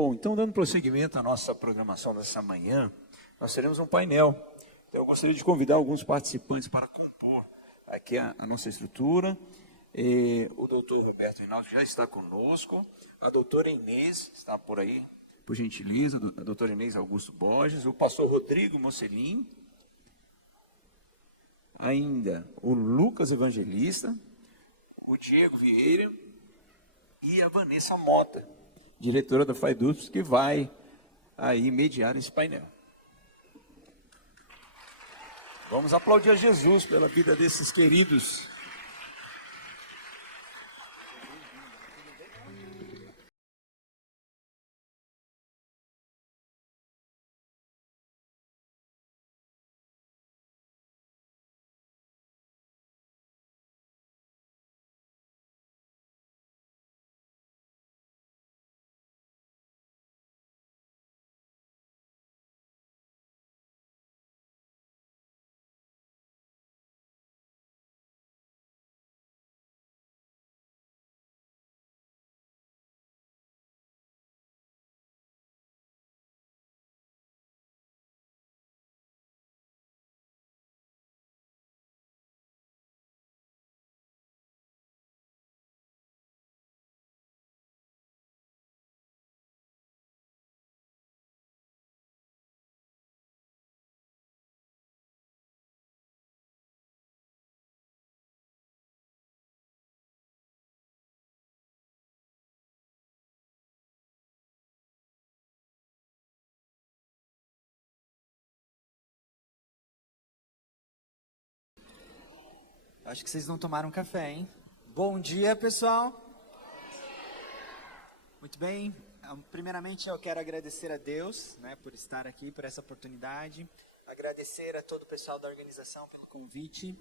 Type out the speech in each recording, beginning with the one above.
Bom, então, dando prosseguimento à nossa programação dessa manhã, nós teremos um painel. Então, eu gostaria de convidar alguns participantes para compor aqui a nossa estrutura. O doutor Roberto Reinaldo já está conosco, a doutora Inês está por aí, por gentileza, a doutora Inês Augusto Borges, o pastor Rodrigo Mocelin, ainda o Lucas Evangelista, o Diego Vieira e a Vanessa Mota, diretora da FAIDUSP, que vai aí mediar esse painel. Vamos aplaudir a Jesus pela vida desses queridos. Acho que vocês não tomaram café, hein? Bom dia, pessoal. Muito bem. Primeiramente, eu quero agradecer a Deus, né, por estar aqui, por essa oportunidade. Agradecer a todo o pessoal da organização pelo convite.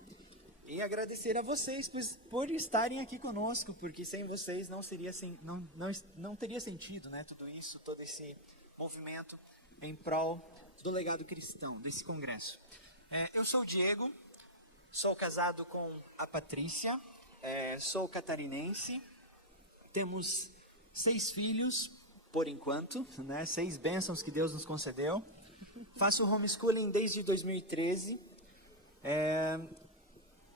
E agradecer a vocês por estarem aqui conosco, porque sem vocês não teria sentido, né, tudo isso, todo esse movimento em prol do legado cristão, desse congresso. Eu sou o Diego. Sou casado com a Patrícia, sou catarinense, temos 6 filhos, por enquanto, né? 6 bênçãos que Deus nos concedeu. Faço homeschooling desde 2013,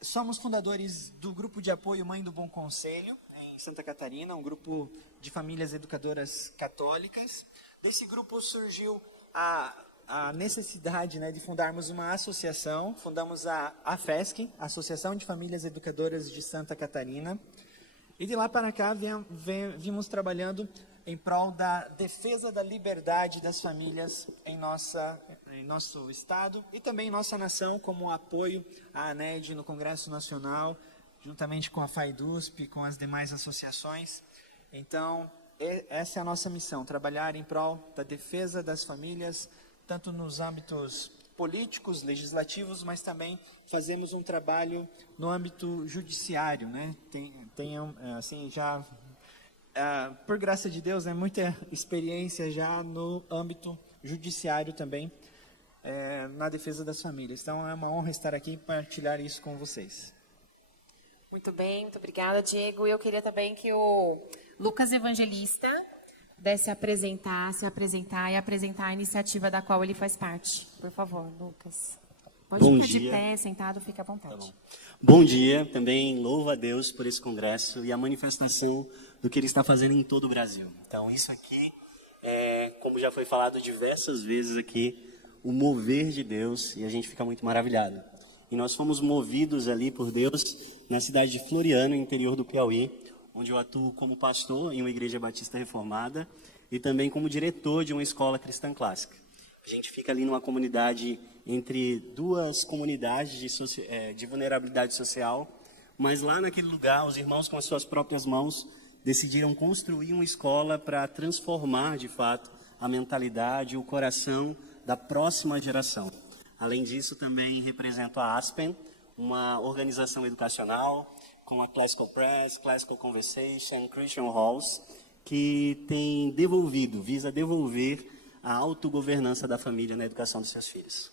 somos fundadores do grupo de apoio Mãe do Bom Conselho, em Santa Catarina, um grupo de famílias educadoras católicas. Desse grupo surgiu a necessidade, né, de fundarmos uma associação. Fundamos a AFESC, Associação de Famílias Educadoras de Santa Catarina, e de lá para cá vimos trabalhando em prol da defesa da liberdade das famílias em nosso estado e também em nossa nação, como apoio à ANED no Congresso Nacional, juntamente com a FAIDUSP, com as demais associações. Então, essa é a nossa missão, trabalhar em prol da defesa das famílias, tanto nos âmbitos políticos, legislativos, mas também fazemos um trabalho no âmbito judiciário, né? Assim, já, por graça de Deus, né, muita experiência já no âmbito judiciário também, na defesa das famílias. Então, é uma honra estar aqui e partilhar isso com vocês. Muito bem, muito obrigada, Diego. Eu queria também que o Lucas Evangelista se apresentar e apresentar a iniciativa da qual ele faz parte. Por favor, Lucas. Pode ficar de pé, sentado, fica à vontade. Tá bom. Bom dia, também louvo a Deus por esse congresso e a manifestação do que ele está fazendo em todo o Brasil. Então, isso aqui como já foi falado diversas vezes aqui, o mover de Deus, e a gente fica muito maravilhado. E nós fomos movidos ali por Deus na cidade de Floriano, interior do Piauí, onde eu atuo como pastor em uma igreja batista reformada e também como diretor de uma escola cristã clássica. A gente fica ali numa comunidade entre 2 comunidades de vulnerabilidade social, mas lá naquele lugar, os irmãos com as suas próprias mãos decidiram construir uma escola para transformar, de fato, a mentalidade e o coração da próxima geração. Além disso, também represento a Aspen, uma organização educacional, com a Classical Press, Classical Conversation, Christian Halls, que visa devolver a autogovernança da família na educação dos seus filhos.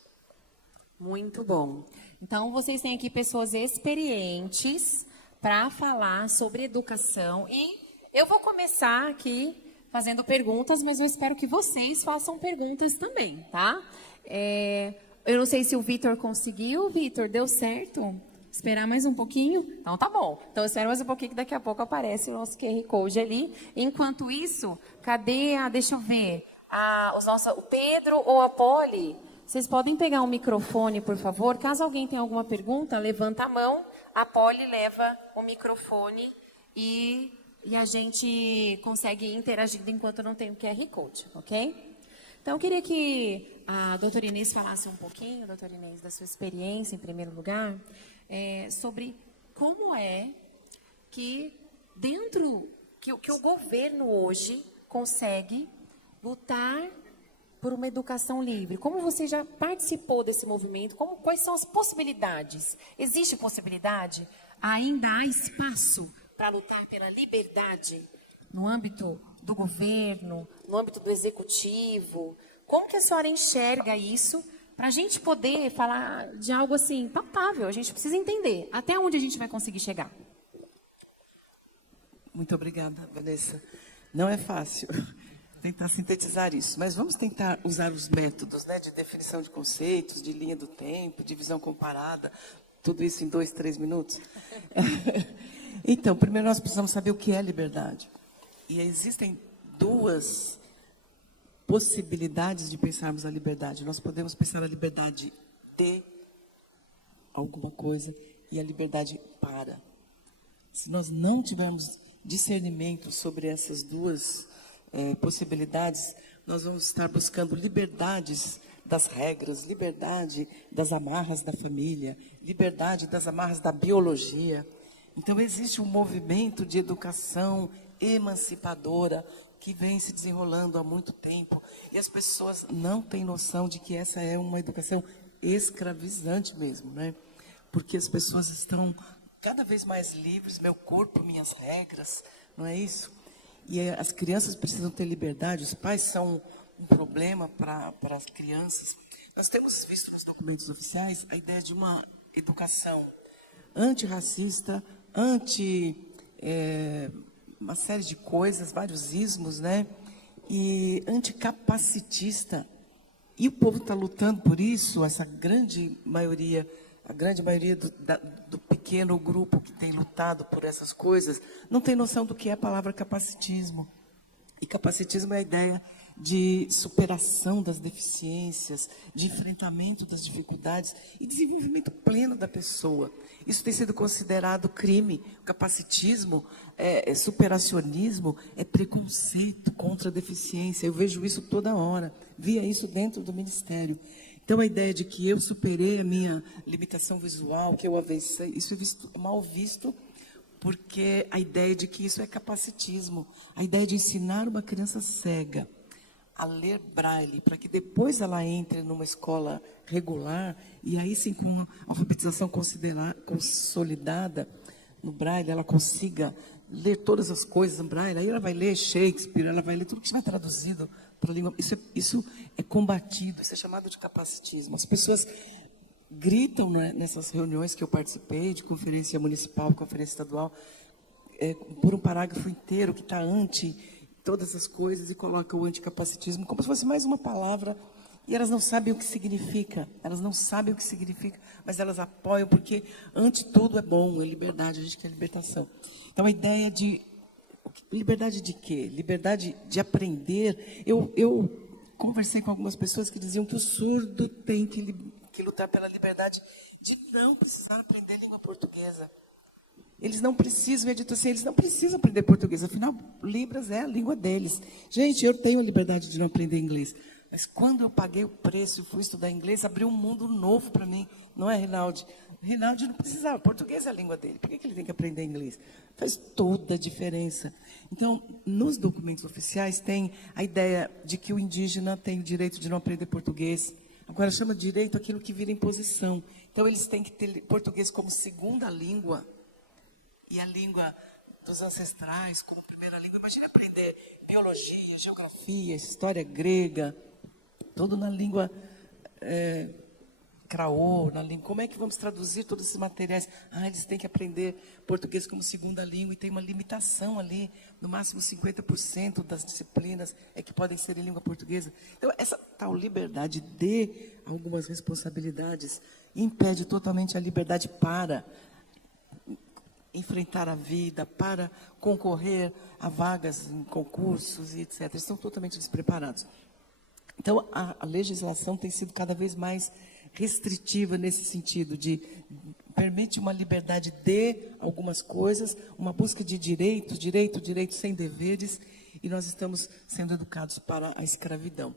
Muito bom. Então, vocês têm aqui pessoas experientes para falar sobre educação. E eu vou começar aqui fazendo perguntas, mas eu espero que vocês façam perguntas também, tá? Eu não sei se o Vitor conseguiu. Vitor, deu certo? Esperar mais um pouquinho? Então tá bom. Então espera mais um pouquinho que daqui a pouco aparece o nosso QR Code ali. Enquanto isso, cadê deixa eu ver, o Pedro ou a Poli? Vocês podem pegar um microfone, por favor? Caso alguém tenha alguma pergunta, levanta a mão, a Poli leva o microfone e a gente consegue interagir enquanto não tem o QR Code, ok? Então, eu queria que a doutora Inês falasse um pouquinho, doutora Inês, da sua experiência, em primeiro lugar, sobre como é que que o governo hoje consegue lutar por uma educação livre. Como você já participou desse movimento? Quais são as possibilidades? Existe possibilidade? Ainda há espaço para lutar pela liberdade no âmbito do governo, no âmbito do executivo? Como que a senhora enxerga isso para a gente poder falar de algo assim palpável? A gente precisa entender até onde a gente vai conseguir chegar. Muito obrigada, Vanessa. Não é fácil tentar sintetizar isso, mas vamos tentar usar os métodos, né, de definição de conceitos, de linha do tempo, de visão comparada, tudo isso em 2, 3 minutos. Então, primeiro nós precisamos saber o que é liberdade. E existem duas possibilidades de pensarmos a liberdade. Nós podemos pensar a liberdade de alguma coisa e a liberdade para. Se nós não tivermos discernimento sobre essas duas possibilidades, nós vamos estar buscando liberdades das regras, liberdade das amarras da família, liberdade das amarras da biologia. Então, existe um movimento de educação emancipadora que vem se desenrolando há muito tempo, e as pessoas não têm noção de que essa é uma educação escravizante mesmo, né? Porque as pessoas estão cada vez mais livres, meu corpo, minhas regras, não é isso? E as crianças precisam ter liberdade, os pais são um problema para as crianças. Nós temos visto nos documentos oficiais a ideia de uma educação antirracista, uma série de coisas, vários ismos, né? E anticapacitista. E o povo está lutando por isso, essa grande maioria, a grande maioria do pequeno grupo que tem lutado por essas coisas, não tem noção do que é a palavra capacitismo. E capacitismo é a ideia de superação das deficiências, de enfrentamento das dificuldades e desenvolvimento pleno da pessoa. Isso tem sido considerado crime. O capacitismo, superacionismo, é preconceito contra a deficiência. Eu vejo isso toda hora, via isso dentro do ministério. Então, a ideia de que eu superei a minha limitação visual, que eu avancei, isso é mal visto, porque a ideia de que isso é capacitismo, a ideia de ensinar uma criança cega a ler braille, para que depois ela entre numa escola regular, e aí sim, com a alfabetização consolidada no braille, ela consiga ler todas as coisas no braille, aí ela vai ler Shakespeare, ela vai ler tudo que estiver traduzido para a língua. Isso é combatido, isso é chamado de capacitismo. As pessoas gritam, né, nessas reuniões que eu participei, de conferência municipal, conferência estadual, por um parágrafo inteiro que está anti todas as coisas e coloca o anticapacitismo como se fosse mais uma palavra, e elas não sabem o que significa, mas elas apoiam porque ante tudo é bom, é liberdade, a gente quer libertação. Então a ideia de liberdade de quê? Liberdade de aprender. Eu conversei com algumas pessoas que diziam que o surdo tem que lutar pela liberdade de não precisar aprender língua portuguesa. Eles não precisam, eu dito assim, eles não precisam aprender português, afinal, Libras é a língua deles. Gente, eu tenho a liberdade de não aprender inglês, mas quando eu paguei o preço e fui estudar inglês, abriu um mundo novo para mim, não é, Reinaldi? Reinaldi não precisava, português é a língua dele, por que ele tem que aprender inglês? Faz toda a diferença. Então, nos documentos oficiais tem a ideia de que o indígena tem o direito de não aprender português. Agora, chama de direito aquilo que vira imposição. Então, eles têm que ter português como segunda língua, e a língua dos ancestrais como primeira língua. Imagina aprender biologia, geografia, história grega, tudo na língua craô, na língua. Como é que vamos traduzir todos esses materiais? Eles têm que aprender português como segunda língua e tem uma limitação ali, no máximo 50% das disciplinas é que podem ser em língua portuguesa. Então, essa tal liberdade de algumas responsabilidades impede totalmente a liberdade para enfrentar a vida, para concorrer a vagas em concursos e etc. Eles estão totalmente despreparados. Então, a legislação tem sido cada vez mais restritiva nesse sentido, de permite uma liberdade de algumas coisas, uma busca de direitos, direito sem deveres, e nós estamos sendo educados para a escravidão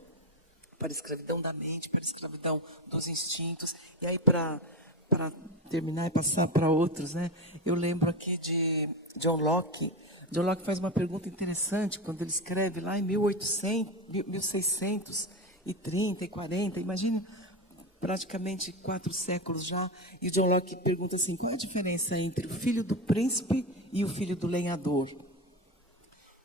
da mente, para a escravidão dos instintos. E aí, para terminar e passar para outros, né? Eu lembro aqui de John Locke. John Locke faz uma pergunta interessante quando ele escreve lá em 1630 e 40, imagine, praticamente 4 séculos já, e o John Locke pergunta assim, qual é a diferença entre o filho do príncipe e o filho do lenhador?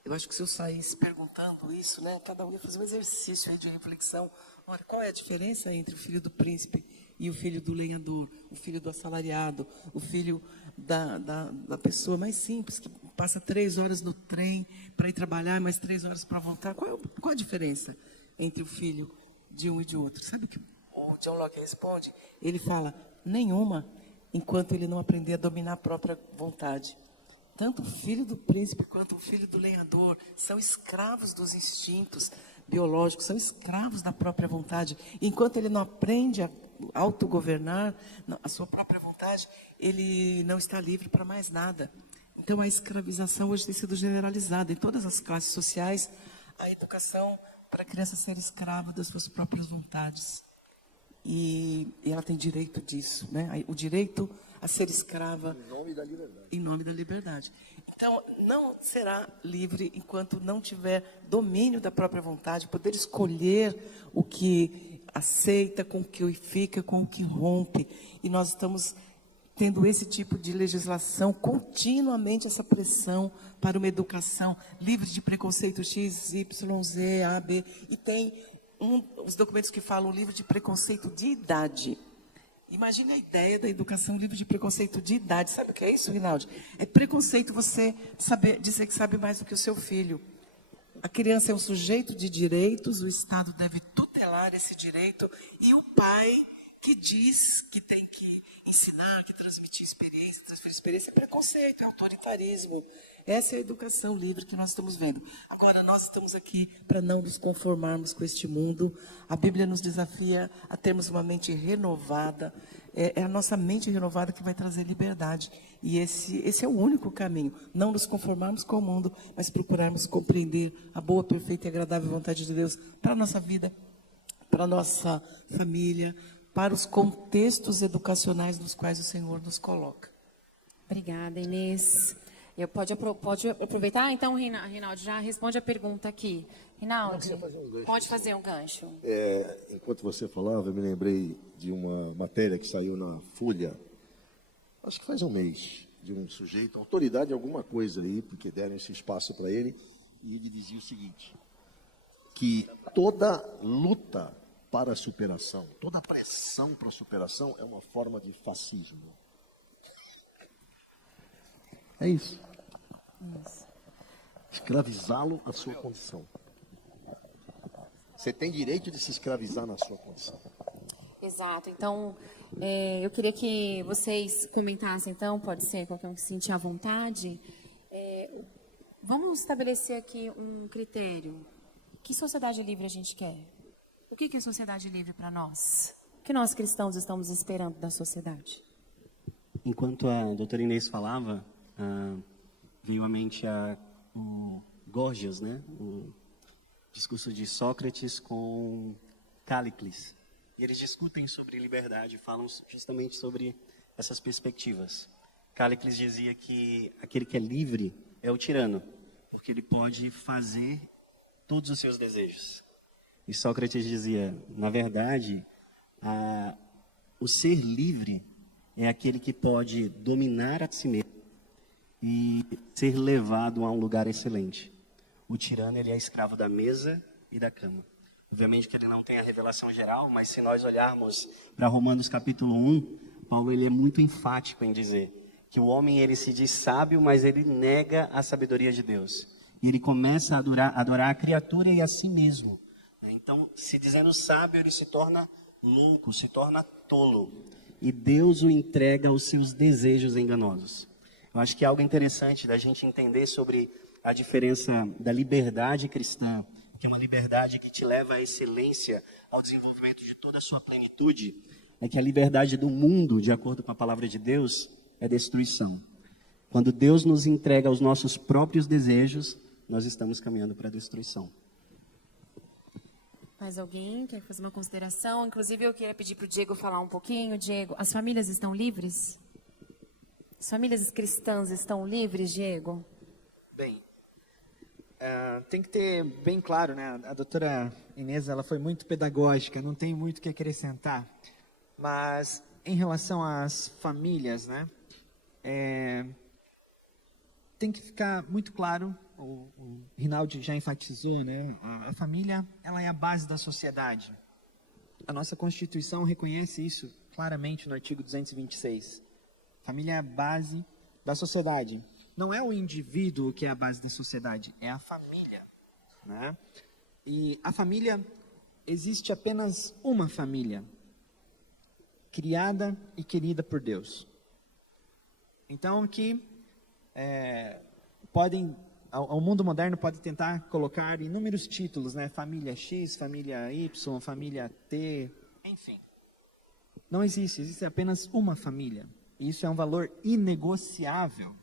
Eu acho que se eu saísse perguntando isso, né, cada um ia fazer um exercício aí de reflexão. Olha, qual é a diferença entre o filho do príncipe e o filho do lenhador, o filho do assalariado, o filho da pessoa mais simples, que passa 3 horas no trem para ir trabalhar, mais 3 horas para voltar? Qual a diferença entre o filho de um e de outro? Sabe o que o John Locke responde? Ele fala, nenhuma, enquanto ele não aprender a dominar a própria vontade. Tanto o filho do príncipe quanto o filho do lenhador são escravos dos instintos biológicos, são escravos da própria vontade. Enquanto ele não aprende a autogovernar a sua própria vontade, ele não está livre para mais nada. Então, a escravização hoje tem sido generalizada em todas as classes sociais, a educação para a criança ser escrava das suas próprias vontades. E ela tem direito disso, né? O direito a ser escrava em nome da liberdade. Em nome da liberdade. Então, não será livre enquanto não tiver domínio da própria vontade, poder escolher o que aceita, com o que fica, com o que rompe. E nós estamos tendo esse tipo de legislação, continuamente essa pressão para uma educação livre de preconceito X, Y, Z, A, B. E tem os documentos que falam livre de preconceito de idade. Imagine a ideia da educação livre de preconceito de idade. Sabe o que é isso, Rinaldi? É preconceito você dizer que sabe mais do que o seu filho. A criança é um sujeito de direitos, o Estado deve tutelar esse direito, e o pai que diz que tem que ensinar, que transmitir experiência, transferir experiência, é preconceito, é autoritarismo. Essa é a educação livre que nós estamos vendo. Agora, nós estamos aqui para não nos conformarmos com este mundo. A Bíblia nos desafia a termos uma mente renovada. É a nossa mente renovada que vai trazer liberdade. E esse é o único caminho. Não nos conformarmos com o mundo, mas procurarmos compreender a boa, perfeita e agradável vontade de Deus para a nossa vida, para a nossa família, para os contextos educacionais nos quais o Senhor nos coloca. Obrigada, Inês. Pode aproveitar? Então, Rinaldi, já responde a pergunta aqui. Rinaldi, pode fazer um gancho. Enquanto você falava, eu me lembrei de uma matéria que saiu na Folha, acho que faz um mês, de um sujeito, autoridade alguma coisa aí, porque deram esse espaço para ele, e ele dizia o seguinte, que toda luta para a superação, toda pressão para a superação é uma forma de fascismo. É isso. Escravizá-lo à sua condição. Você tem direito de se escravizar na sua condição. Exato. Então, eu queria que vocês comentassem, então, pode ser, qualquer um que se sentir à vontade. Vamos estabelecer aqui um critério. Que sociedade livre a gente quer? O que é sociedade livre para nós? O que nós cristãos estamos esperando da sociedade? Enquanto a doutora Inês falava, veio à mente o Gorgias, né? O discurso de Sócrates com Cállicles. E eles discutem sobre liberdade, falam justamente sobre essas perspectivas. Cállicles dizia que aquele que é livre é o tirano, porque ele pode fazer todos os seus desejos. E Sócrates dizia, na verdade, o ser livre é aquele que pode dominar a si mesmo e ser levado a um lugar excelente. O tirano, ele é escravo da mesa e da cama. Obviamente que ele não tem a revelação geral, mas se nós olharmos para Romanos capítulo 1, Paulo ele é muito enfático em dizer que o homem ele se diz sábio, mas ele nega a sabedoria de Deus. E ele começa a adorar a criatura e a si mesmo. Então, se dizendo sábio, ele se torna louco, se torna tolo. E Deus o entrega aos seus desejos enganosos. Eu acho que é algo interessante da gente entender sobre a diferença da liberdade cristã, que é uma liberdade que te leva à excelência, ao desenvolvimento de toda a sua plenitude, é que a liberdade do mundo, de acordo com a palavra de Deus, é destruição. Quando Deus nos entrega aos nossos próprios desejos, nós estamos caminhando para a destruição. Mais alguém quer fazer uma consideração? Inclusive, eu queria pedir para o Diego falar um pouquinho. Diego, as famílias estão livres? As famílias cristãs estão livres, Diego? Bem, tem que ter bem claro, né? A doutora Inês, ela foi muito pedagógica, não tem muito o que acrescentar. Mas, em relação às famílias, né? Tem que ficar muito claro, o Rinaldi já enfatizou, né? A família, ela é a base da sociedade. A nossa Constituição reconhece isso claramente no artigo 226. Família é a base da sociedade. Não é o indivíduo que é a base da sociedade, é a família, né? E a família, existe apenas uma família, criada e querida por Deus. Então, que o mundo moderno pode tentar colocar inúmeros títulos, né? Família X, família Y, família T, enfim. Não existe, existe apenas uma família. E isso é um valor inegociável.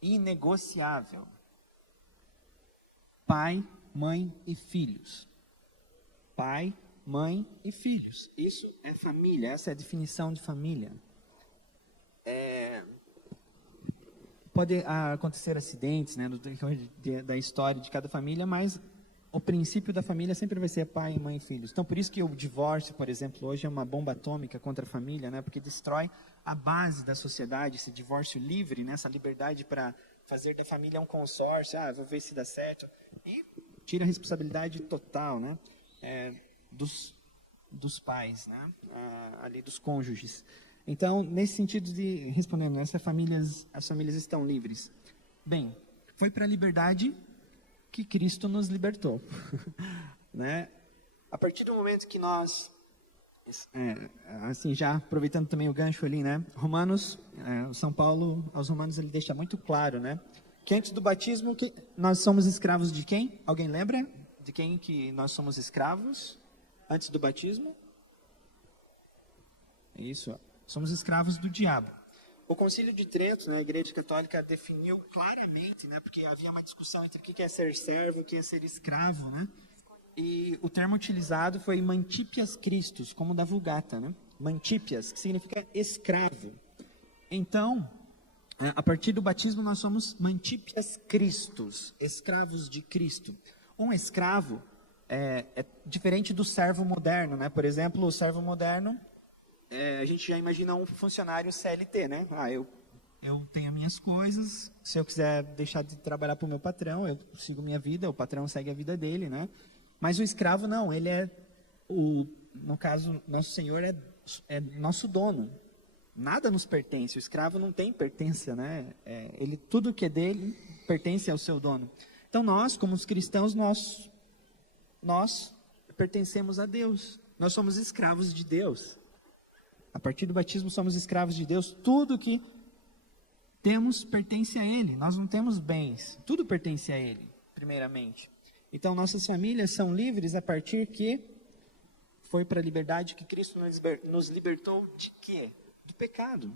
Inegociável. Pai, mãe e filhos. Pai, mãe e filhos. Isso é família, essa é a definição de família. Pode acontecer acidentes, né, da história de cada família, mas o princípio da família sempre vai ser pai, mãe e filhos. Então, por isso que o divórcio, por exemplo, hoje é uma bomba atômica contra a família, né, porque destrói a base da sociedade, esse divórcio livre, né, essa liberdade para fazer da família um consórcio, vou ver se dá certo, e tira a responsabilidade total, né, dos pais, né, ali dos cônjuges. Então, nesse sentido de, respondendo, as famílias estão livres. Bem, foi para a liberdade que Cristo nos libertou. Né? A partir do momento que nós, assim, já aproveitando também o gancho ali, né? Romanos, São Paulo, aos Romanos, ele deixa muito claro, né? Que antes do batismo, nós somos escravos de quem? Alguém lembra de quem que nós somos escravos antes do batismo? Isso, somos escravos do diabo. O Concílio de Trento, né, a Igreja Católica definiu claramente, né, porque havia uma discussão entre o que é ser servo e o que é ser escravo, né? E o termo utilizado foi Mantipias Christus, como da Vulgata, né? Mantipias, que significa escravo. Então, a partir do batismo nós somos Mantipias Christus, escravos de Cristo. Um escravo é diferente do servo moderno, né? Por exemplo, o servo moderno, a gente já imagina um funcionário CLT, né? Eu tenho minhas coisas, se eu quiser deixar de trabalhar para o meu patrão, eu sigo minha vida, o patrão segue a vida dele, né? Mas o escravo não, ele no caso, nosso Senhor é nosso dono. Nada nos pertence, o escravo não tem pertença, né? Tudo que é dele pertence ao seu dono. Então nós, como os cristãos, nós pertencemos a Deus. Nós somos escravos de Deus. A partir do batismo somos escravos de Deus. Tudo que temos pertence a Ele. Nós não temos bens. Tudo pertence a Ele, primeiramente. Então nossas famílias são livres a partir que foi para a liberdade que Cristo nos libertou de quê? Do pecado,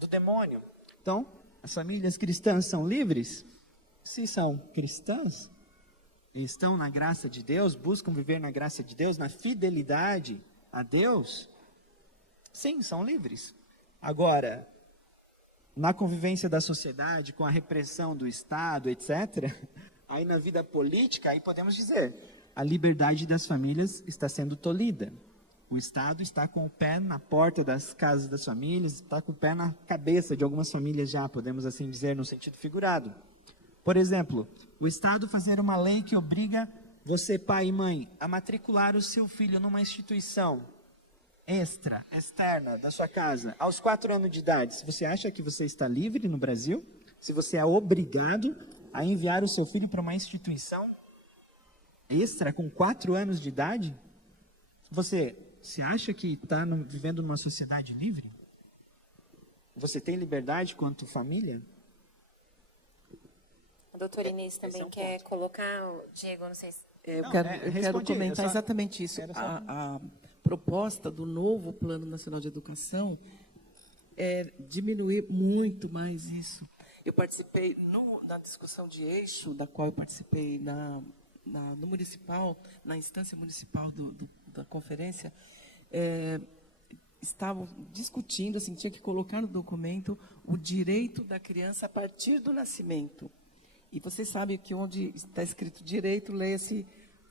do demônio. Então, as famílias cristãs são livres? Se são cristãs, estão na graça de Deus, buscam viver na graça de Deus, na fidelidade a Deus, sim, são livres. Agora, na convivência da sociedade, com a repressão do Estado, etc., aí na vida política, aí podemos dizer, a liberdade das famílias está sendo tolhida. O Estado está com o pé na porta das casas das famílias, está com o pé na cabeça de algumas famílias já, podemos assim dizer, no sentido figurado. Por exemplo, o Estado fazer uma lei que obriga você, pai e mãe, a matricular o seu filho numa instituição externa da sua casa, aos 4 anos de idade, você acha que você está livre no Brasil? Se você é obrigado a enviar o seu filho para uma instituição extra com 4 anos de idade? Você se acha que está vivendo numa sociedade livre? Você tem liberdade quanto família? A doutora Inês também quer colocar, Diego, não sei se... Eu Não, quero, é, eu quero respondi, comentar eu só- exatamente isso. quero só- A proposta do novo Plano Nacional de Educação é diminuir muito mais isso. Eu participei na discussão de eixo, da qual eu participei no municipal, na instância municipal da conferência, estavam discutindo, assim, tinha que colocar no documento o direito da criança a partir do nascimento. E vocês sabem que onde está escrito direito, leia-se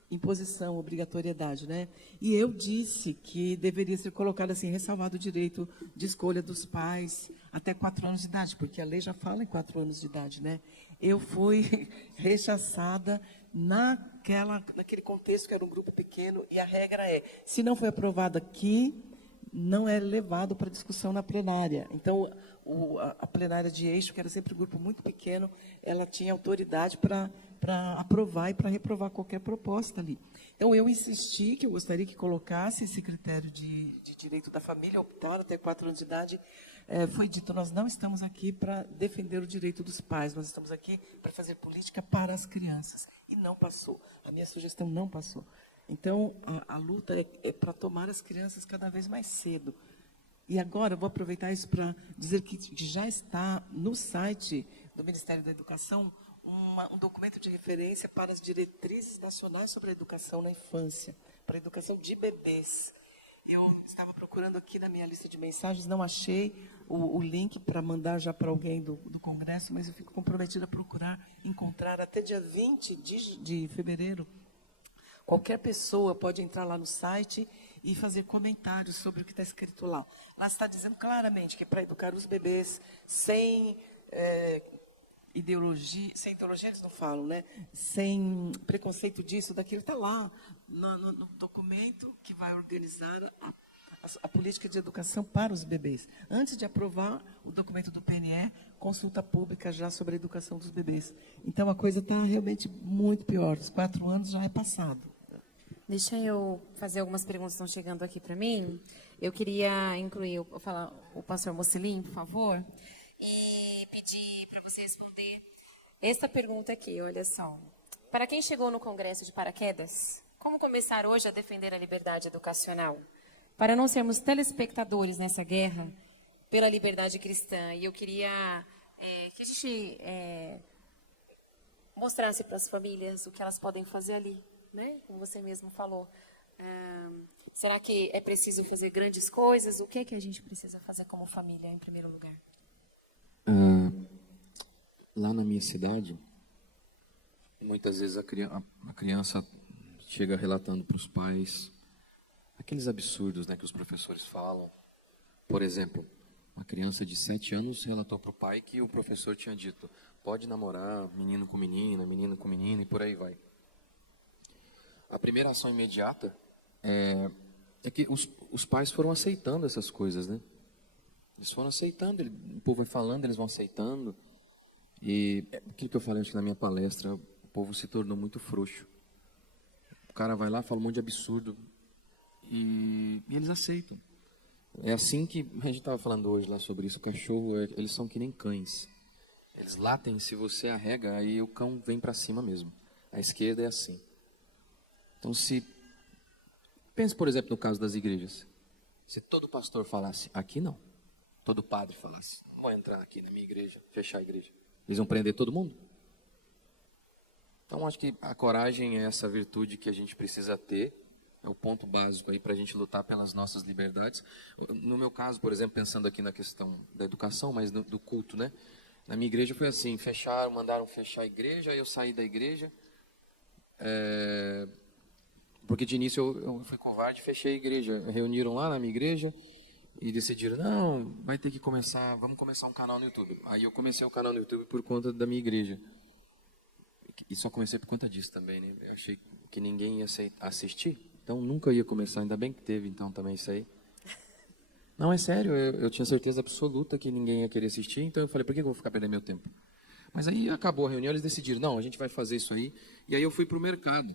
imposição, obrigatoriedade, né? E eu disse que deveria ser colocado assim, ressalvado o direito de escolha dos pais até 4 anos de idade, porque a lei já fala em 4 anos de idade, né? Eu fui rechaçada naquele contexto que era um grupo pequeno, e a regra é, se não foi aprovado aqui, não é levado para discussão na plenária. Então, a plenária de eixo, que era sempre um grupo muito pequeno, ela tinha autoridade para aprovar e para reprovar qualquer proposta ali. Então, eu insisti que eu gostaria que colocasse esse critério de direito da família, optar até 4 anos de idade. Foi dito, nós não estamos aqui para defender o direito dos pais, nós estamos aqui para fazer política para as crianças. E não passou. A minha sugestão não passou. Então, a luta é para tomar as crianças cada vez mais cedo. E agora, eu vou aproveitar isso para dizer que já está no site do Ministério da Educação um documento de referência para as diretrizes nacionais sobre a educação na infância, para a educação de bebês. Eu estava procurando aqui na minha lista de mensagens, não achei o link para mandar já para alguém do Congresso, mas eu fico comprometida a procurar, encontrar até dia 20 de fevereiro. Qualquer pessoa pode entrar lá no site e fazer comentários sobre o que está escrito lá. Lá está dizendo claramente que é para educar os bebês sem ideologia eles não falam, né? Sem preconceito disso, daquilo, está lá no documento que vai organizar a política de educação para os bebês. Antes de aprovar o documento do PNE, consulta pública já sobre a educação dos bebês. Então, a coisa está realmente muito pior. Os 4 anos já é passado. Deixa eu fazer algumas perguntas que estão chegando aqui para mim. Eu queria incluir o pastor Mocelin, por favor, e pedir para você responder esta pergunta aqui, olha só. Para quem chegou no Congresso de paraquedas, como começar hoje a defender a liberdade educacional? Para não sermos telespectadores nessa guerra pela liberdade cristã. E eu queria que a gente mostrasse para as famílias o que elas podem fazer ali, né? Como você mesmo falou. Será que é preciso fazer grandes coisas? O que é que a gente precisa fazer como família, em primeiro lugar? Lá na minha cidade, muitas vezes a criança chega relatando para os pais aqueles absurdos, né, que os professores falam. Por exemplo, uma criança de 7 anos relatou para o pai que o professor tinha dito: pode namorar menino com menina, menino com menino e por aí vai. A primeira ação imediata é que os pais foram aceitando essas coisas, né? Eles foram aceitando, o povo vai falando, eles vão aceitando. E aquilo que eu falei na minha palestra, o povo se tornou muito frouxo. O cara vai lá, fala um monte de absurdo e eles aceitam. É assim que a gente estava falando hoje lá sobre isso. O cachorro, eles são que nem cães. Eles latem, se você arrega, aí o cão vem para cima mesmo. A esquerda é assim. Então, pense, por exemplo, no caso das igrejas. Se todo pastor falasse, aqui não. Todo padre falasse, não vou entrar aqui na minha igreja, fechar a igreja. Eles vão prender todo mundo? Então, acho que a coragem é essa virtude que a gente precisa ter. É o ponto básico aí para a gente lutar pelas nossas liberdades. No meu caso, por exemplo, pensando aqui na questão da educação, mas do culto, né? Na minha igreja foi assim, mandaram fechar a igreja, aí eu saí da igreja. Porque de início eu fui covarde, fechei a igreja. Reuniram lá na minha igreja e decidiram, não, vamos começar um canal no YouTube. Aí eu comecei o canal no YouTube por conta da minha igreja. E só comecei por conta disso também, né? Eu achei que ninguém ia assistir, então nunca ia começar. Ainda bem que teve, então, também isso aí. Não, é sério, eu tinha certeza absoluta que ninguém ia querer assistir, então eu falei, por que eu vou ficar perdendo meu tempo? Mas aí acabou a reunião, eles decidiram, não, a gente vai fazer isso aí. E aí eu fui para o mercado.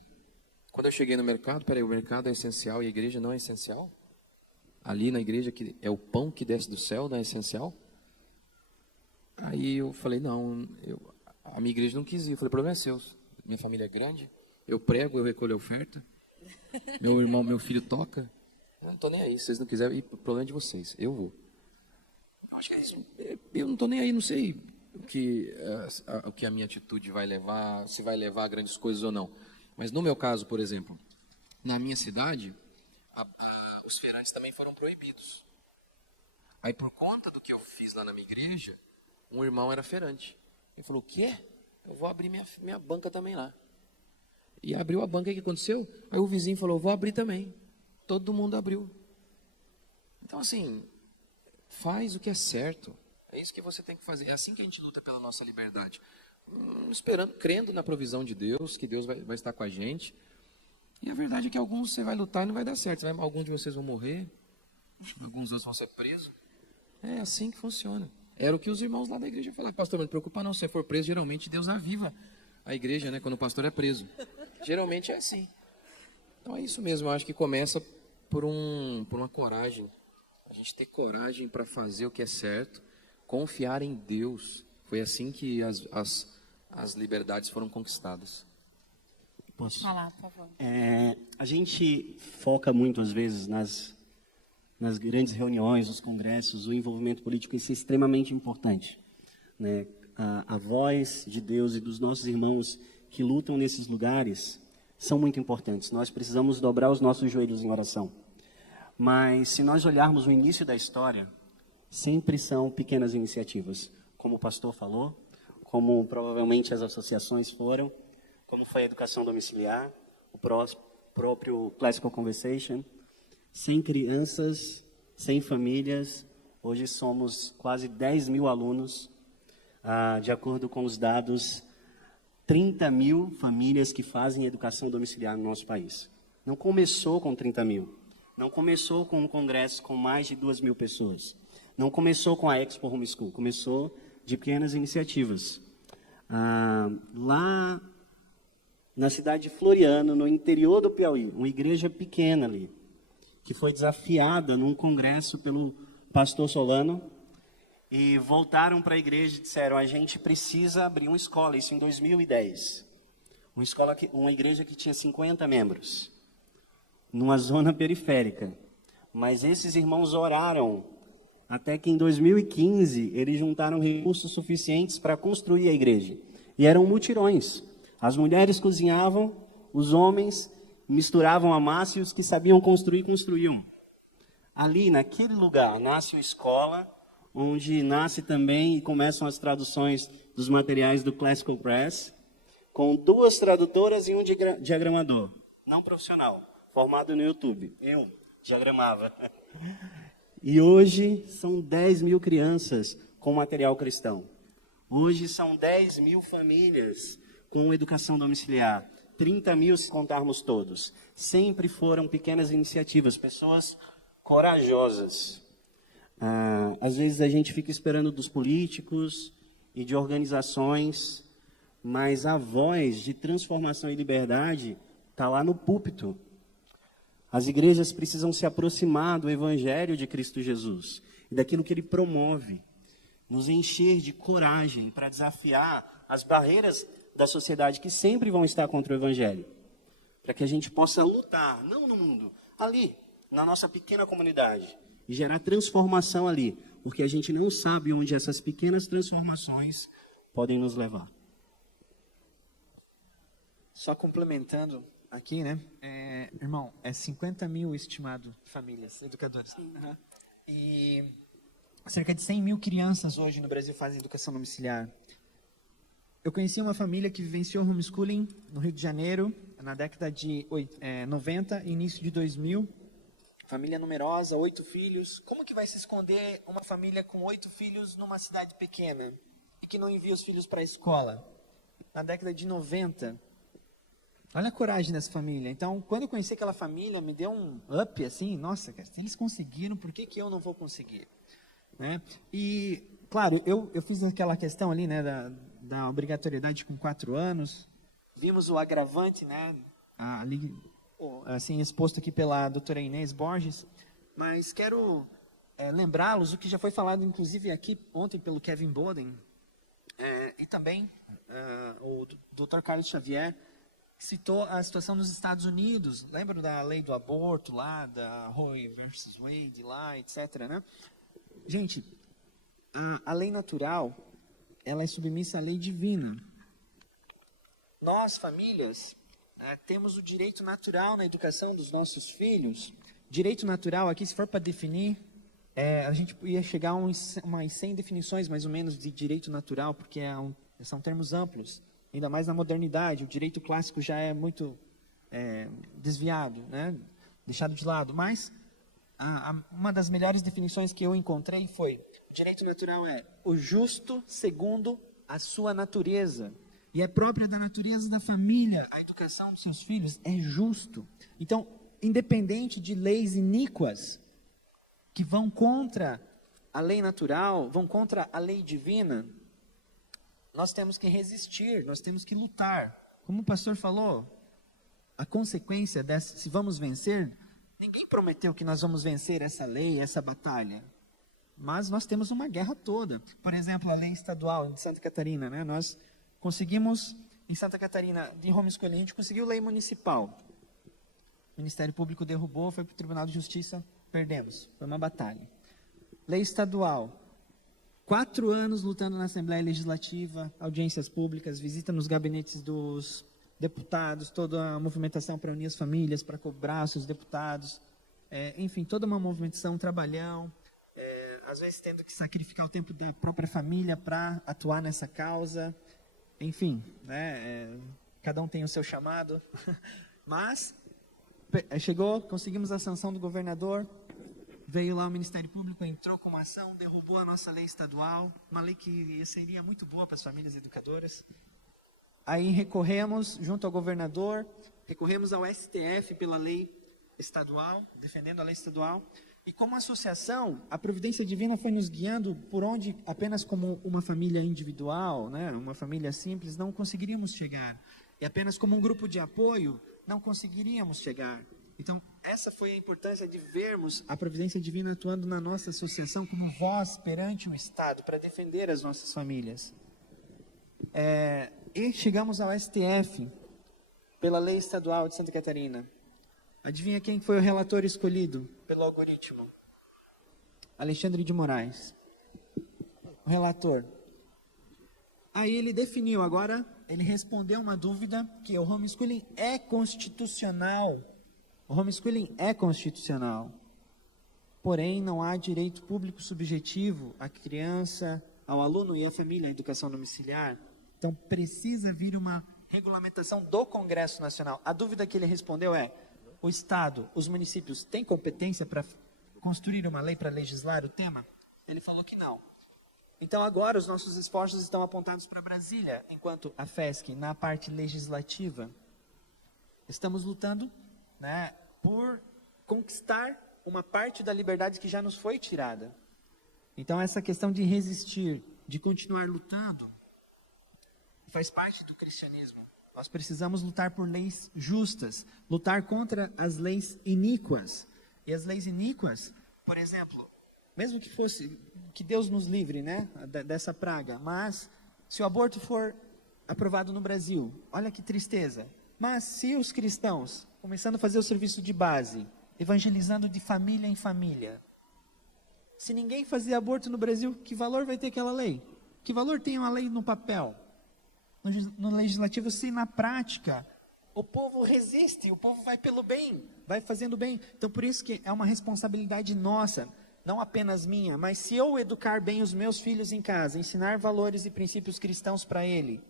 Quando eu cheguei no mercado, peraí, o mercado é essencial e a igreja não é essencial? Ali na igreja, que é o pão que desce do céu, não é essencial? Aí eu falei, não, a minha igreja não quis ir. Eu falei, o problema é seu. Minha família é grande, eu prego, eu recolho a oferta. Meu irmão, meu filho toca. Eu não estou nem aí, se vocês não quiserem, o problema é de vocês, eu vou. Eu acho que é isso. Eu não estou nem aí, não sei o que a minha atitude vai levar, se vai levar a grandes coisas ou não. Mas no meu caso, por exemplo, na minha cidade, os feirantes também foram proibidos. Aí por conta do que eu fiz lá na minha igreja, um irmão era feirante. Ele falou, o quê? Eu vou abrir minha banca também lá. E abriu a banca, o que aconteceu? Aí o vizinho falou, vou abrir também. Todo mundo abriu. Então assim, faz o que é certo. É isso que você tem que fazer. É assim que a gente luta pela nossa liberdade. Esperando, crendo na provisão de Deus, que Deus vai estar com a gente. E a verdade é que alguns você vai lutar e não vai dar certo. Alguns de vocês vão morrer, alguns outros vão ser presos. É assim que funciona. Era o que os irmãos lá da igreja falaram. Pastor, não preocupa não, se você for preso, geralmente Deus aviva a igreja, né, quando o pastor é preso. Geralmente é assim. Então é isso mesmo, eu acho que começa por uma coragem. A gente ter coragem para fazer o que é certo, confiar em Deus. Foi assim que as liberdades foram conquistadas. Posso? Falar, por favor. A gente foca muito, às vezes, nas grandes reuniões, nos congressos, o envolvimento político, isso é extremamente importante, né? A voz de Deus e dos nossos irmãos que lutam nesses lugares são muito importantes. Nós precisamos dobrar os nossos joelhos em oração. Mas, se nós olharmos o início da história, sempre são pequenas iniciativas, como o pastor falou, como provavelmente as associações foram, como foi a educação domiciliar, o próprio Classical Conversation. Sem crianças, sem famílias, hoje somos quase 10 mil alunos, de acordo com os dados, 30 mil famílias que fazem educação domiciliar no nosso país. Não começou com 30 mil, não começou com um congresso com mais de 2 mil pessoas, não começou com a Expo Homeschool, começou de pequenas iniciativas. Lá na cidade de Floriano, no interior do Piauí, uma igreja pequena ali, que foi desafiada num congresso pelo pastor Solano, e voltaram para a igreja e disseram, a gente precisa abrir uma escola, isso em 2010. Uma igreja que tinha 50 membros, numa zona periférica. Mas esses irmãos oraram, até que em 2015 eles juntaram recursos suficientes para construir a igreja. E eram mutirões. As mulheres cozinhavam, os homens misturavam a massa e os que sabiam construir, construíam. Ali, naquele lugar, nasce uma escola, onde nasce também e começam as traduções dos materiais do Classical Press, com 2 tradutoras e um diagramador, não profissional, formado no YouTube. Eu diagramava. E hoje são 10 mil crianças com material cristão. Hoje são 10 mil famílias com educação domiciliar. 30 mil se contarmos todos. Sempre foram pequenas iniciativas, pessoas corajosas. Às vezes a gente fica esperando dos políticos e de organizações, mas a voz de transformação e liberdade está lá no púlpito. As igrejas precisam se aproximar do Evangelho de Cristo Jesus e daquilo que Ele promove, nos encher de coragem para desafiar as barreiras da sociedade que sempre vão estar contra o Evangelho, para que a gente possa lutar, não no mundo, ali, na nossa pequena comunidade, e gerar transformação ali, porque a gente não sabe onde essas pequenas transformações podem nos levar. Só complementando aqui, né? Irmão, 50 mil estimado famílias, educadores. Uhum. E cerca de 100 mil crianças hoje no Brasil fazem educação domiciliar. Eu conheci uma família que vivenciou homeschooling no Rio de Janeiro, na década de 90 e início de 2000. Família numerosa, 8 filhos. Como que vai se esconder uma família com 8 filhos numa cidade pequena e que não envia os filhos para a escola? na década de 90. Olha a coragem dessa família. Então, quando eu conheci aquela família, me deu um up, assim, nossa, cara, se eles conseguiram, por que eu não vou conseguir? Né? E, claro, eu fiz aquela questão ali, né, da obrigatoriedade com 4 anos. Vimos o agravante, né, ali, assim, exposto aqui pela doutora Inês Borges. Mas quero lembrá-los o que já foi falado, inclusive, aqui ontem pelo Kevin Boden, e também o Dr. Carlos Xavier citou a situação nos Estados Unidos. Lembram da lei do aborto lá, da Roe versus Wade lá, etc., né? Gente, a lei natural, ela é submissa à lei divina. Nós, famílias, temos o direito natural na educação dos nossos filhos. Direito natural aqui, se for para definir, a gente ia chegar a umas 100 definições, mais ou menos, de direito natural, porque são termos amplos. Ainda mais na modernidade, o direito clássico já é muito desviado, né? Deixado de lado. Mas uma das melhores definições que eu encontrei foi: direito natural é o justo segundo a sua natureza. E é própria da natureza da família. A educação dos seus filhos é justo. Então, independente de leis iníquas que vão contra a lei natural, vão contra a lei divina, nós temos que resistir, nós temos que lutar. Como o pastor falou, a consequência dessa, se vamos vencer, ninguém prometeu que nós vamos vencer essa lei, essa batalha. Mas nós temos uma guerra toda. Por exemplo, a lei estadual de Santa Catarina, né? Nós conseguimos, em Santa Catarina, de homeschooling, a gente conseguiu lei municipal. O Ministério Público derrubou, foi para o Tribunal de Justiça, perdemos. Foi uma batalha. Lei estadual. 4 anos lutando na Assembleia Legislativa, audiências públicas, visita nos gabinetes dos deputados, toda a movimentação para unir as famílias, para cobrar seus deputados, enfim, toda uma movimentação, trabalhão, às vezes tendo que sacrificar o tempo da própria família para atuar nessa causa, enfim, né, cada um tem o seu chamado, mas conseguimos a sanção do governador. Veio lá o Ministério Público, entrou com uma ação, derrubou a nossa lei estadual, uma lei que seria muito boa para as famílias educadoras. Aí recorremos junto ao governador, recorremos ao STF pela lei estadual, defendendo a lei estadual. E como associação, a providência divina foi nos guiando por onde apenas como uma família individual, né, uma família simples, não conseguiríamos chegar. E apenas como um grupo de apoio, não conseguiríamos chegar. Então, essa foi a importância de vermos a providência divina atuando na nossa associação como voz perante o Estado para defender as nossas famílias. E chegamos ao STF pela lei estadual de Santa Catarina. Adivinha quem foi o relator escolhido pelo algoritmo? Alexandre de Moraes. O relator. Aí ele definiu, agora ele respondeu uma dúvida que o homeschooling é constitucional. O homeschooling é constitucional, porém não há direito público subjetivo à criança, ao aluno e à família, à educação domiciliar. Então precisa vir uma regulamentação do Congresso Nacional. A dúvida que ele respondeu é: o Estado, os municípios têm competência para construir uma lei para legislar o tema? Ele falou que não. Então agora os nossos esforços estão apontados para Brasília, enquanto a FESC, na parte legislativa, estamos lutando, né, por conquistar uma parte da liberdade que já nos foi tirada. Então essa questão de resistir, de continuar lutando, faz parte do cristianismo. Nós precisamos lutar por leis justas, lutar contra as leis iníquas. E as leis iníquas, por exemplo, mesmo que fosse, que Deus nos livre, né, dessa praga, mas se o aborto for aprovado no Brasil, olha que tristeza. Mas se os cristãos, começando a fazer o serviço de base, evangelizando de família em família, se ninguém fazer aborto no Brasil, que valor vai ter aquela lei? Que valor tem uma lei no papel? No legislativo, se na prática o povo resiste, o povo vai pelo bem, vai fazendo bem. Então por isso que é uma responsabilidade nossa, não apenas minha, mas se eu educar bem os meus filhos em casa, ensinar valores e princípios cristãos para ele,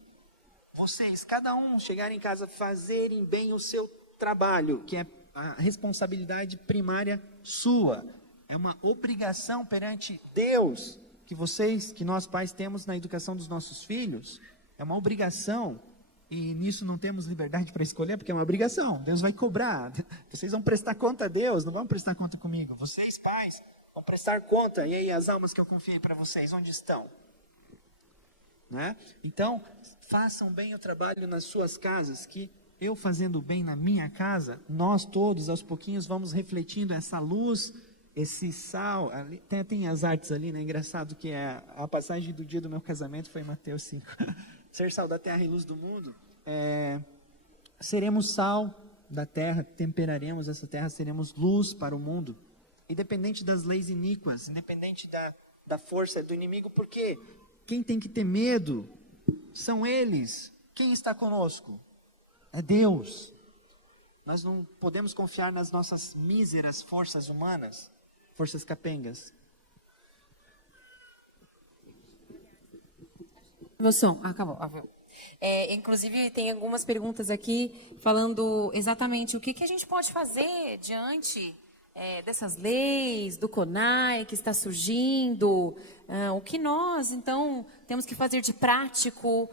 vocês, cada um, chegar em casa, fazerem bem o seu trabalho, que é a responsabilidade primária sua. É uma obrigação perante Deus que vocês, que nós pais temos na educação dos nossos filhos. É uma obrigação E nisso não temos liberdade para escolher, porque é uma obrigação. Deus vai cobrar. Vocês vão prestar conta a Deus, não vão prestar conta comigo. Vocês, pais, vão prestar conta. E aí, as almas que eu confiei para vocês, onde estão? Né? Então, façam bem o trabalho nas suas casas, que eu fazendo bem na minha casa, nós todos, aos pouquinhos, vamos refletindo essa luz, esse sal. Ali, tem as artes ali, né? Engraçado que a passagem do dia do meu casamento foi em Mateus 5. Ser sal da terra e luz do mundo. Seremos sal da terra, temperaremos essa terra, seremos luz para o mundo. Independente das leis iníquas, independente da força do inimigo, porque quem tem que ter medo são eles. Quem está conosco? É Deus. Nós não podemos confiar nas nossas míseras forças humanas, forças capengas. Meu som, acabou. Inclusive, tem algumas perguntas aqui falando exatamente o que a gente pode fazer diante dessas leis, do CONAI que está surgindo, o que nós, então, temos que fazer de prático.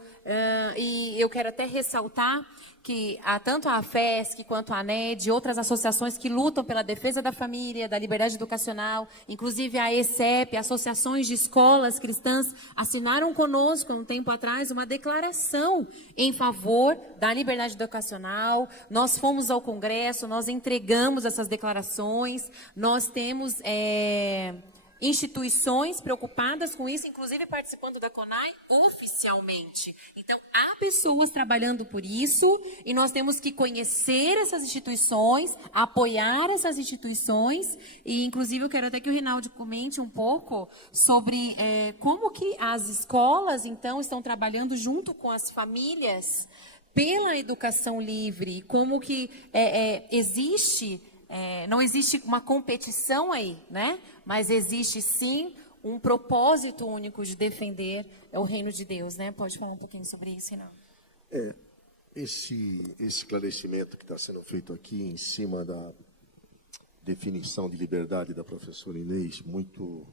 E eu quero até ressaltar que tanto a AFESC quanto a ANED e outras associações que lutam pela defesa da família, da liberdade educacional, inclusive a ECEP, associações de escolas cristãs, assinaram conosco, há um tempo atrás, uma declaração em favor da liberdade educacional. Nós fomos ao Congresso, nós entregamos essas declarações, nós temos instituições preocupadas com isso, inclusive participando da CONAI oficialmente. Então, há pessoas trabalhando por isso e nós temos que conhecer essas instituições, apoiar essas instituições e, inclusive, eu quero até que o Rinaldi comente um pouco sobre como que as escolas, então, estão trabalhando junto com as famílias pela educação livre, como que existe... não existe uma competição aí, né? Mas existe sim um propósito único de defender o reino de Deus, né? Pode falar um pouquinho sobre isso, Renan? Esse esclarecimento que está sendo feito aqui em cima da definição de liberdade da professora Inês, muito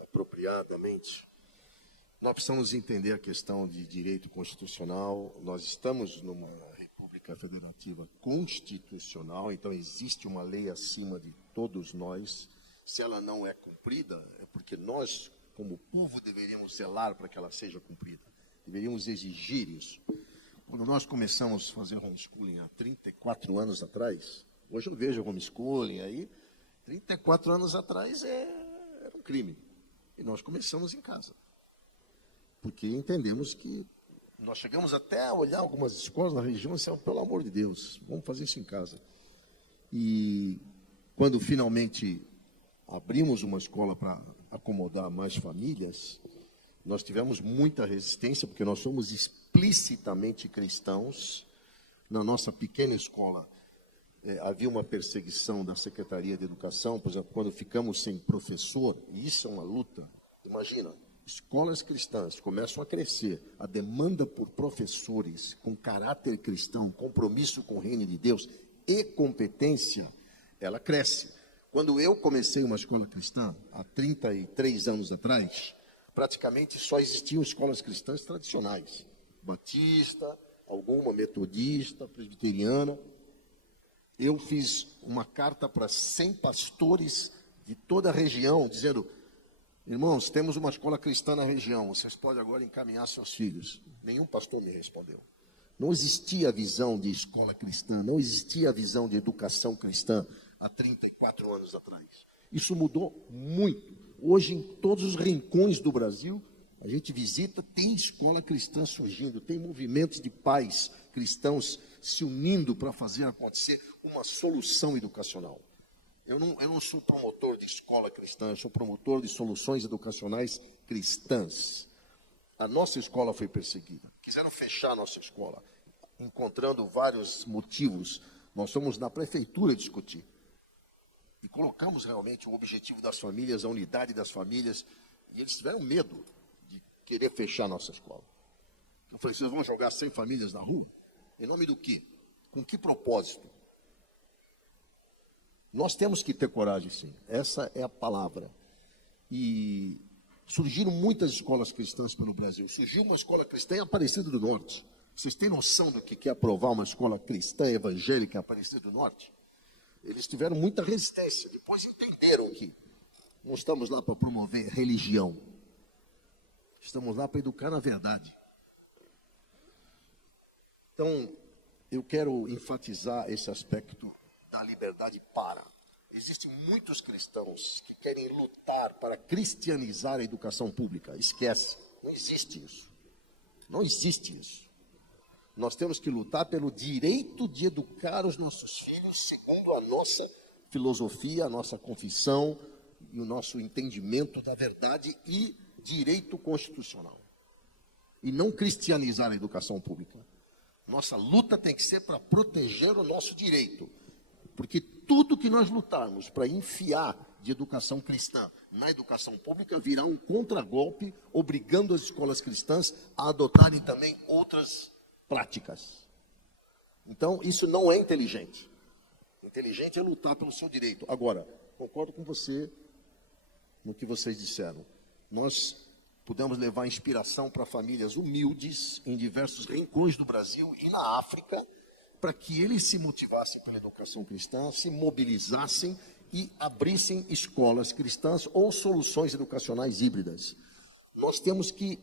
apropriadamente, nós precisamos entender a questão de direito constitucional. Nós estamos numa República Federativa Constitucional, então existe uma lei acima de todos nós. Se ela não é cumprida, é porque nós, como povo, deveríamos zelar para que ela seja cumprida. Deveríamos exigir isso. Quando nós começamos a fazer homeschooling há 34 anos atrás, hoje eu vejo homeschooling aí, 34 anos atrás era um crime. E nós começamos em casa. Porque entendemos que nós chegamos até a olhar algumas escolas na região e disseram, pelo amor de Deus, vamos fazer isso em casa. E quando finalmente abrimos uma escola para acomodar mais famílias, nós tivemos muita resistência, porque nós somos explicitamente cristãos. Na nossa pequena escola, havia uma perseguição da Secretaria de Educação, por exemplo, quando ficamos sem professor, e isso é uma luta. Imagina, escolas cristãs começam a crescer, a demanda por professores com caráter cristão, compromisso com o reino de Deus e competência, ela cresce. Quando eu comecei uma escola cristã, há 33 anos atrás, praticamente só existiam escolas cristãs tradicionais. Batista, alguma metodista, presbiteriana. Eu fiz uma carta para 100 pastores de toda a região, dizendo, irmãos, temos uma escola cristã na região, vocês podem agora encaminhar seus filhos. Nenhum pastor me respondeu. Não existia a visão de escola cristã, não existia a visão de educação cristã há 34 anos atrás. Isso mudou muito. Hoje, em todos os rincões do Brasil, a gente visita, tem escola cristã surgindo, tem movimentos de pais cristãos se unindo para fazer acontecer uma solução educacional. Eu não sou promotor de escola cristã, eu sou promotor de soluções educacionais cristãs. A nossa escola foi perseguida. Quiseram fechar a nossa escola, encontrando vários motivos. Nós fomos na prefeitura discutir. E colocamos realmente o objetivo das famílias, a unidade das famílias, e eles tiveram medo de querer fechar a nossa escola. Eu falei, vocês vão jogar 100 famílias na rua? Em nome do quê? Com que propósito? Nós temos que ter coragem, sim. Essa é a palavra. E surgiram muitas escolas cristãs pelo Brasil. Surgiu uma escola cristã em Aparecida do Norte. Vocês têm noção do que é aprovar uma escola cristã evangélica em Aparecida do Norte? Eles tiveram muita resistência. Depois entenderam que não estamos lá para promover religião. Estamos lá para educar na verdade. Então, eu quero enfatizar esse aspecto da liberdade para. Existem muitos cristãos que querem lutar para cristianizar a educação pública. Esquece, não existe isso. Não existe isso. Nós temos que lutar pelo direito de educar os nossos filhos segundo a nossa filosofia, a nossa confissão e o nosso entendimento da verdade e direito constitucional. E não cristianizar a educação pública. Nossa luta tem que ser para proteger o nosso direito. Porque tudo que nós lutarmos para enfiar de educação cristã na educação pública virá um contragolpe, obrigando as escolas cristãs a adotarem também outras práticas. Então, isso não é inteligente. Inteligente é lutar pelo seu direito. Agora, concordo com você no que vocês disseram. Nós pudemos levar inspiração para famílias humildes em diversos rincões do Brasil e na África, para que eles se motivassem pela educação cristã, se mobilizassem e abrissem escolas cristãs ou soluções educacionais híbridas. Nós temos que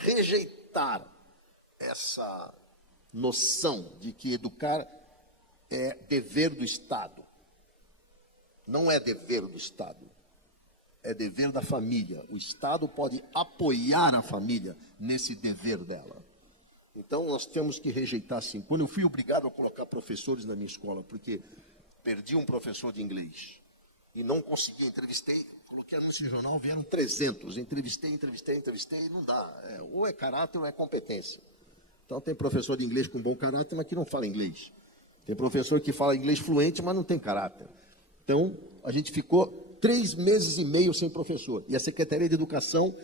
rejeitar essa noção de que educar é dever do Estado. Não é dever do Estado, é dever da família. O Estado pode apoiar a família nesse dever dela. Então, nós temos que rejeitar, sim. Quando eu fui obrigado a colocar professores na minha escola, porque perdi um professor de inglês e não consegui, entrevistei, coloquei anúncio no jornal, vieram 300, entrevistei, não dá. Ou é caráter ou é competência. Então, tem professor de inglês com bom caráter, mas que não fala inglês. Tem professor que fala inglês fluente, mas não tem caráter. Então, a gente ficou 3 meses e meio sem professor. E a Secretaria de Educação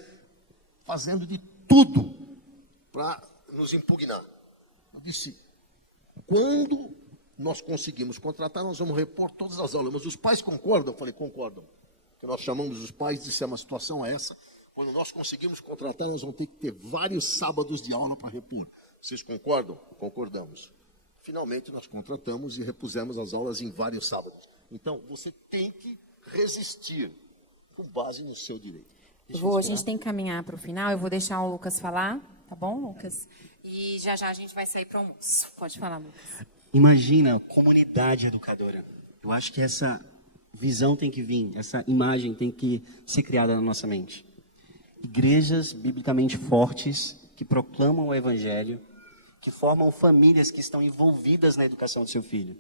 fazendo de tudo para nos impugnar. Eu disse, quando nós conseguimos contratar, nós vamos repor todas as aulas. Mas os pais concordam? Eu falei, concordam. Porque nós chamamos os pais e dissemos, a situação é essa. Quando nós conseguimos contratar, nós vamos ter que ter vários sábados de aula para repor. Vocês concordam? Concordamos. Finalmente, nós contratamos e repusemos as aulas em vários sábados. Então, você tem que resistir com base no seu direito. A gente tem que caminhar para o final. Eu vou deixar o Lucas falar, tá bom, Lucas? E já já a gente vai sair para o almoço. Pode falar, Lucas. Imagina, comunidade educadora. Eu acho que essa visão tem que vir, essa imagem tem que ser criada na nossa mente. Igrejas biblicamente fortes, que proclamam o Evangelho, que formam famílias que estão envolvidas na educação do seu filho.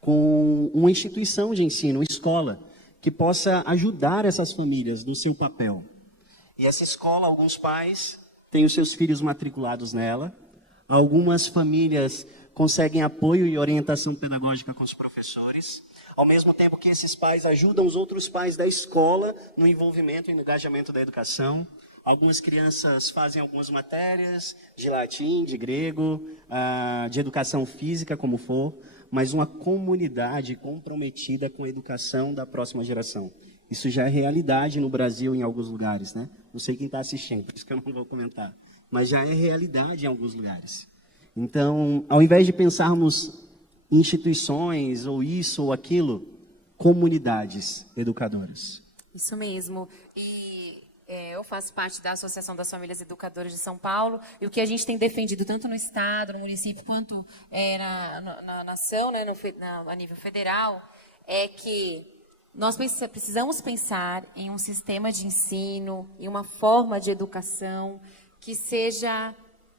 Com uma instituição de ensino, uma escola, que possa ajudar essas famílias no seu papel. E essa escola, alguns pais têm os seus filhos matriculados nela, algumas famílias conseguem apoio e orientação pedagógica com os professores, ao mesmo tempo que esses pais ajudam os outros pais da escola no envolvimento e no engajamento da educação. Algumas crianças fazem algumas matérias de latim, de grego, de educação física, como for, mas uma comunidade comprometida com a educação da próxima geração. Isso já é realidade no Brasil em alguns lugares, né? Não sei quem está assistindo, por isso que eu não vou comentar. Mas já é realidade em alguns lugares. Então, ao invés de pensarmos em instituições, ou isso ou aquilo, comunidades educadoras. Isso mesmo. E eu faço parte da Associação das Famílias Educadoras de São Paulo, e o que a gente tem defendido, tanto no Estado, no município, quanto na nação, né, a nível federal, é que nós precisamos pensar em um sistema de ensino, em uma forma de educação que seja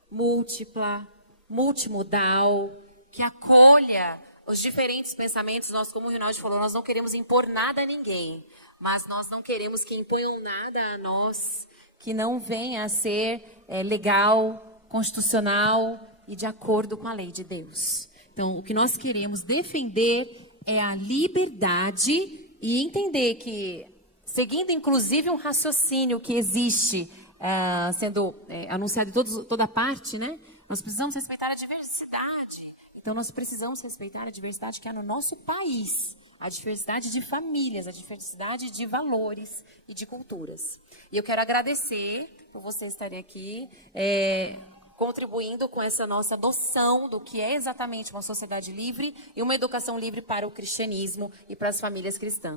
múltipla, multimodal, que acolha os diferentes pensamentos. Nós, como o Rinaldi falou, nós não queremos impor nada a ninguém, mas nós não queremos que imponham nada a nós que não venha a ser legal, constitucional e de acordo com a lei de Deus. Então, o que nós queremos defender é a liberdade e entender que, seguindo inclusive um raciocínio que existe, sendo anunciado em toda parte, né? Nós precisamos respeitar a diversidade. Então, nós precisamos respeitar a diversidade que há no nosso país, a diversidade de famílias, a diversidade de valores e de culturas. E eu quero agradecer por vocês estarem aqui. contribuindo com essa nossa noção do que é exatamente uma sociedade livre e uma educação livre para o cristianismo e para as famílias cristãs.